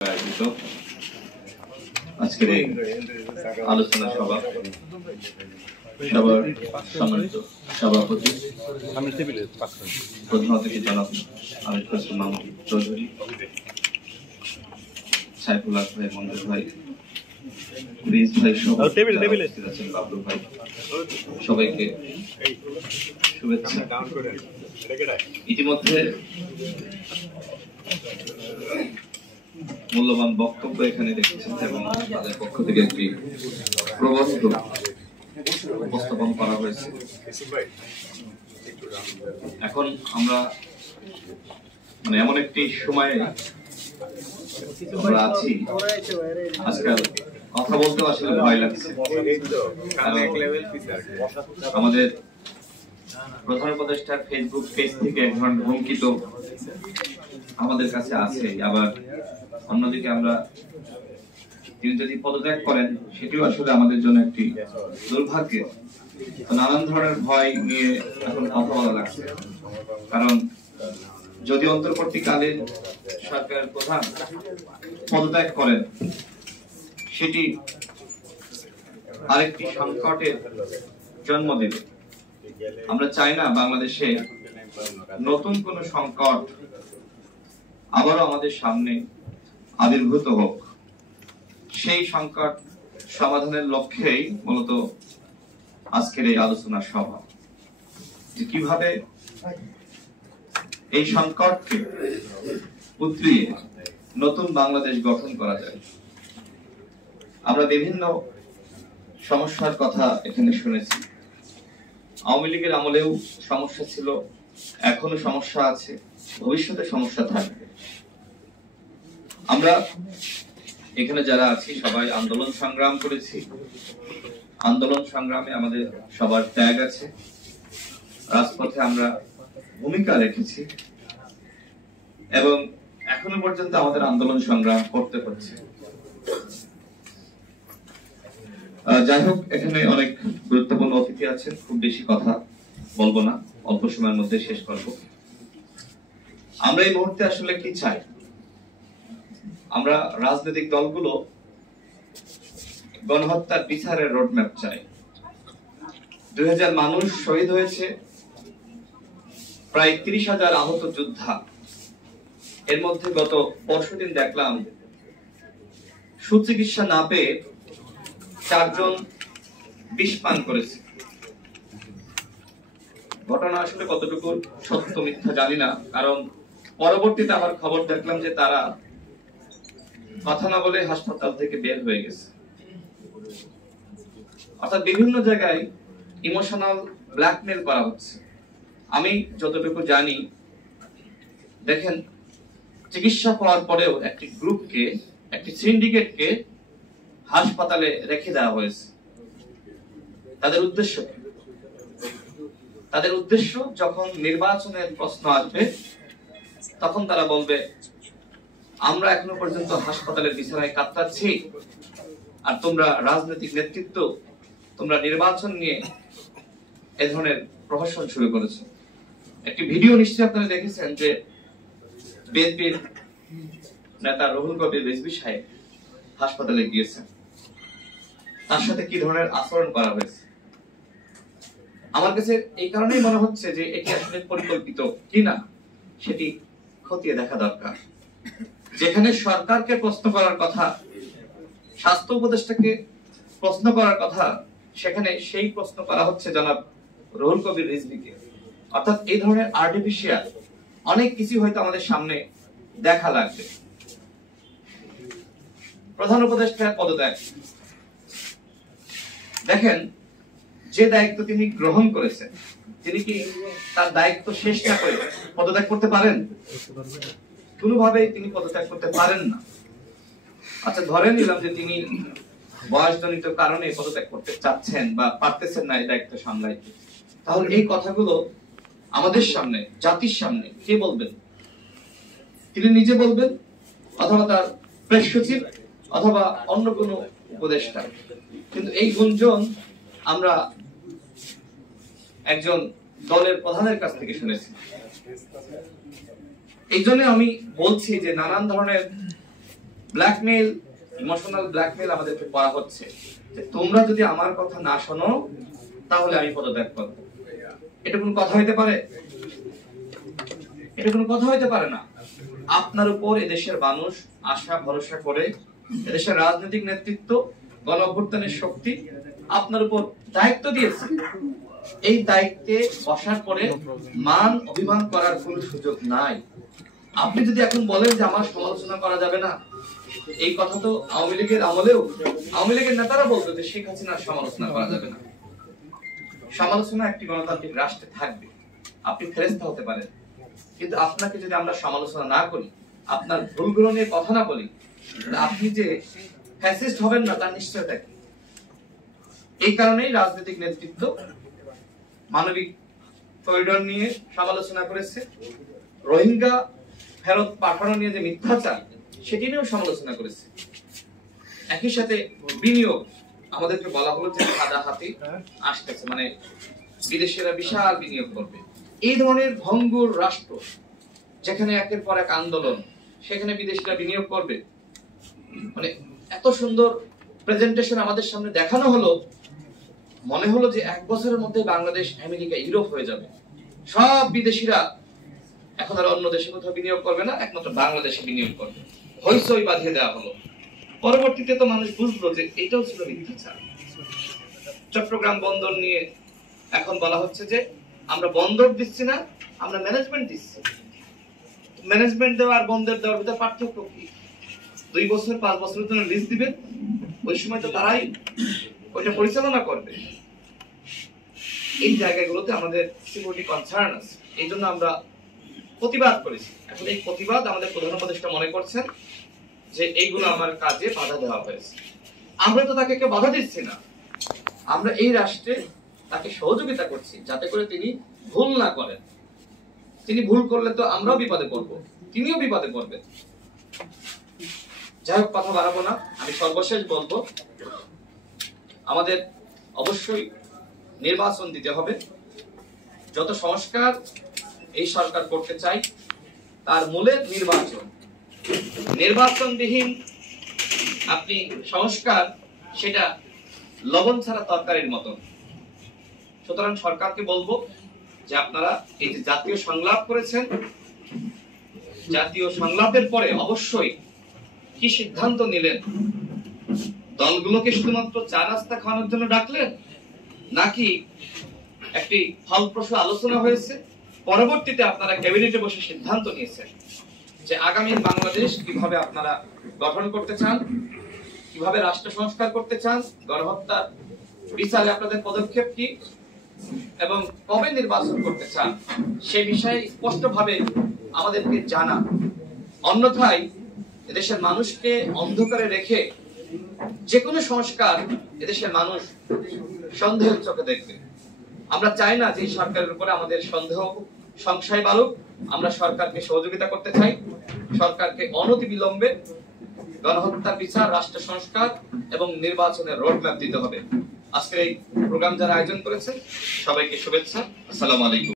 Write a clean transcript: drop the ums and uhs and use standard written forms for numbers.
আয়োজিত আজকের আলোচনা সভা সবার সম্মানিত সভাপতি প্রধান অতিথি জনাব আমির হোসেন মাহমুদ চৌধুরী, সাইফুল্লাহ ভাই, মঞ্জুর ভাই, রিজ ভাই সহ আছেন, বাবলু ভাই, সবাইকে শুভেচ্ছা। ইতিমধ্যে মূল্যবান বক্তব্য এখানে দেখেছেন এবং তাদের পক্ষ থেকে একটি প্রবন্ধ উপস্থাপন করা হয়েছে। এখন আমরা এমন একটি সময়ে আমরা আছি, আজকাল কথা বলতে আসলে ভয় লাগছে। আমাদের প্রধান উপদেষ্টার ফেসবুক পেজ থেকে এক ধরনের হুমকি তো আমাদের কাছে আছে, আবার অন্যদিকে আমরা তিনি যদি পদত্যাগ করেন সেটিও আসলে আমাদের জন্য একটি দুর্ভাগ্য। নানান ধরনের ভয় নিয়ে এখন কথা বলা লাগছে, কারণ যদি অন্তর্বর্তীকালীন সরকারের প্রধান পদত্যাগ করেন সেটি আরেকটি সংকটের জন্ম দেবে। আমরা চাই না বাংলাদেশে নতুন কোন সংকট আবারও আমাদের সামনে আবির্ভূত হোক। সেই সংকট সমাধানের লক্ষ্যেই মূলত আজকের এই আলোচনা সভা, যে কিভাবে এই সংকটকে উতরিয়ে নতুন বাংলাদেশ গঠন করা যায়। আমরা বিভিন্ন সমস্যার কথা এখানে শুনেছি। আওয়ামী লীগের আমলেও সমস্যা ছিল, এখনো সমস্যা আছে, ভবিষ্যতে সমস্যা থাকবে। আমরা এখানে যারা আছি সবাই আন্দোলন সংগ্রাম করেছি, আন্দোলন সংগ্রামে আমাদের সবার ত্যাগ আছে, রাজপথে আমরা ভূমিকা রেখেছি এবং এখনো পর্যন্ত আমাদের আন্দোলন সংগ্রাম করতে হচ্ছে। যাই হোক, এখানে অনেক গুরুত্বপূর্ণ অতিথি আছেন, খুব বেশি কথা বলবো না, অল্প সময়ের মধ্যে শেষ করব। আমরা এই মুহূর্তে আসলে কি চাই? আমরা রাজনৈতিক দলগুলো গণহত্যার বিচারের রোডম্যাপ চাই। 2000 মানুষ শহীদ হয়েছে, প্রায় 30,000 আহত যোদ্ধা। এর মধ্যে গত পরশুদিন দেখলাম সুচিকিৎসা না পেয়ে 4 জন বিষ পান করেছে। ঘটনা আসলে কতটুকু সত্য মিথ্যা জানি না, কারণ পরবর্তীতে আবার খবর দেখলাম যে তারা কথা না বলে হাসপাতাল থেকে বের হয়ে গেছে। অর্থাৎ বিভিন্ন জায়গায় ইমোশনাল ব্ল্যাকমেল করা হচ্ছে। আমি যতটুকু জানি, দেখেন, চিকিৎসা পাওয়ার পরেও একটি গ্রুপকে, একটি সিন্ডিকেটকে হাসপাতালে রেখে দেওয়া হয়েছে। তাদের উদ্দেশ্য কি? তাদের উদ্দেশ্য যখন নির্বাচনের প্রশ্ন আসবে তখন তারা বলবে, আমরা এখনো পর্যন্ত হাসপাতালের বিছানায় কাতরাচ্ছি, আর তোমরা রাজনৈতিক নেতৃত্ব, তোমরা নির্বাচন নিয়ে এ ধরনের প্রহসন শুরু করেছো। একটি ভিডিও নিশ্চয়ই আপনারা দেখেছেন যে বিএনপির নেতা রুহুল কবির রিজভী সাহেব হাসপাতালে গিয়েছেন, তার সাথে কি ধরনের আচরণ করা হয়েছে। আমার কাছে এই কারণেই মনে হচ্ছে যে এটি আসলে পরিকল্পিত কিনা সেটি খতিয়ে দেখা দরকার। যেখানে সরকারকে প্রশ্ন করার কথা, স্বাস্থ্য উপদেষ্টাকে প্রশ্ন করার কথা, সেখানে সেই প্রশ্ন করা হচ্ছে জনাব রুহুল কবির রিজভীকে। অর্থাৎ এই ধরনের আর্টিফিশিয়াল অনেক কিছু হয়তো আমাদের সামনে দেখা লাগবে। প্রধান উপদেষ্টার পদত্যাগ, দেখেন, যে দায়িত্ব তিনি গ্রহণ করেছেন, তিনি কি তার দায়িত্ব শেষ না করে পদত্যাগ করতে পারেন? কোনোভাবেই তিনি পদত্যাগ করতে পারেন না। আচ্ছা, ধরে নিলাম যে তিনি বয়সজনিত কারণে পদত্যাগ করতে চাচ্ছেন বা পারতেছেন না এই দায়িত্ব সামলাইতে, তাহলে এই কথাগুলো আমাদের সামনে, জাতির সামনে কে বলবেন? তিনি নিজে বলবেন, অথবা তার প্রেস সচিব, অথবা অন্য কোনো উপদেষ্টা। কিন্তু এই গুঞ্জন আমরা একজন দলের প্রধানের কাছ থেকে শুনেছি। এই জন্য আমি বলছি যে নানান ধরনের ব্ল্যাকমেইল, ইমোশনাল ব্ল্যাকমেইল আমাদেরকে করা হচ্ছে যে তোমরা যদি আমার কথা না শোনো তাহলে আমি পদত্যাগ করব। এটা কোনো কথা হইতে পারে? এটা কোনো কথা হইতে পারে না। আপনার উপর এদেশের মানুষ আশা ভরসা করে, এদেশের রাজনৈতিক নেতৃত্ব, গণ অভ্যুত্থানের শক্তি আপনার উপর দায়িত্ব দিয়েছে। এই দায়িত্বে বসার পরে মান অভিমান করার কোনো সুযোগ নাই। আপনি যদি এখন বলেন যে আমার সমালোচনা করা যাবে না, এই কথা তো আওয়ামী লীগের আমলেও আওয়ামী লীগের নেতারা বলতো যে শেখ হাসিনার সমালোচনা করা যাবে না। সমালোচনা একটি গণতান্ত্রিক রাষ্ট্রে থাকবে। আপনি ফেরেশতা হতে পারেন, কিন্তু আপনাকে যদি আমরা সমালোচনা না করি, আপনার ভুলগুলো নিয়ে কথা না বলি, আপনি যে ফ্যাসিস্ট হবেন না তার নিশ্চয়তা কি? এই কারণেই রাজনৈতিক নেতৃত্ব মানবিক করিডোর নিয়ে সমালোচনা করেছে, রোহিঙ্গা ফেরত পাঠানো নিয়ে যে মিথ্যাচার সেটি নিয়েও সমালোচনা করেছে। একই সাথে বিনিয়োগ, আমাদেরকে বলা হলো যে সাদা হাতি আসতেছে, মানে বিদেশিরা বিশাল বিনিয়োগ করবে। এই ধরনের ভঙ্গুর রাষ্ট্র যেখানে একের পর এক আন্দোলন, সেখানে বিদেশিরা বিনিয়োগ করবে, মানে এত সুন্দর প্রেজেন্টেশন আমাদের সামনে দেখানো হলো, মনে হলো যে এক বছরের মধ্যে বাংলাদেশ, আমেরিকা, ইউরোপ হয়ে যাবে। সব বিদেশিরা এখন আর অন্য দেশে কোথাও বিনিয়োগ করবে না, একমাত্র বাংলাদেশে বিনিয়োগ করবে। হইচই বাঁধিয়ে দেওয়া হলো। পরবর্তীতে তো মানুষ বুঝলো যে এটাও ছিল মিথ্যাচার। চট্টগ্রাম বন্দর নিয়ে এখন বলা হচ্ছে যে আমরা বন্দর দিচ্ছি না, আমরা ম্যানেজমেন্ট দিচ্ছি। ম্যানেজমেন্ট দেওয়া আর বন্দর দেওয়ার ভিতরে পার্থক্য কি? 2 বছর 5 বছরের জন্য লিজ দিবেন, ওই সময় তো তারাই ওইটা পরিচালনা করবে। এই জায়গাগুলোতে আমাদের সিকিউরিটি কনসার্ন আছে, এই জন্য আমরা প্রতিবাদ করেছি। এখন এই প্রতিবাদ আমাদের প্রধান উপদেষ্টা মনে করছেন যে এইগুলো আমার কাজে বাধা দেওয়া হয়েছে। আমরা তো তাকে কেউ বাধা দিচ্ছি না, আমরা এই রাষ্ট্রে তাকে সহযোগিতা করছি যাতে করে তিনি ভুল না করেন। তিনি ভুল করলে তো আমরাও বিপদে পড়বো, তিনিও বিপদে পড়বেন। যাই হোক, কথা বাড়াবো না। আমি সর্বশেষ বলবো, আমাদের অবশ্যই নির্বাচন দিতে হবে। যত সংস্কার এই সরকার করতে চাই তার মূলে নির্বাচন। নির্বাচনবিহীন আপনি সংস্কার, সেটা লবণ ছাড়া তরকারির মতো। সুতরাং সরকারকে বলবো যে আপনারা এই যে জাতীয় সংলাপ করেছেন, জাতীয় সংলাপের পরে অবশ্যই কি সিদ্ধান্ত নিলেন? দলগুলোকে শুধুমাত্র চা নাস্তা খাওয়ানোর জন্য ডাকলেন, নাকি একটি ফলপ্রসূ আলোচনা হয়েছে? পরবর্তীতে আপনারা ক্যাবিনেটে বসে সিদ্ধান্ত নিয়েছেন যে আগামী বাংলাদেশ কিভাবে আপনারা গঠন করতে চান, কিভাবে রাষ্ট্র সংস্কার করতে চান, গণহত্যা বিচারে আপনাদের পদক্ষেপ কি, এবং কবে নির্বাচন করতে চান, সে বিষয়ে স্পষ্টভাবে আমাদেরকে জানা। অন্যথায় এদেশের মানুষকে অন্ধকারে রেখে যে কোনো সংস্কার এদেশের মানুষ সন্দেহের চোখে দেখবে। আমরা চাই না যে সরকারের উপরে আমাদের সন্দেহ সংশয় বাড়ুক। আমরা সরকারকে সহযোগিতা করতে চাই। সরকারকে অনতিবিলম্বে গণহত্যা বিচার, রাষ্ট্র সংস্কার এবং নির্বাচনের রোডম্যাপ দিতে হবে। আজকের এই প্রোগ্রাম যারা আয়োজন করেছে সবাইকে শুভেচ্ছা। আসসালামু আলাইকুম।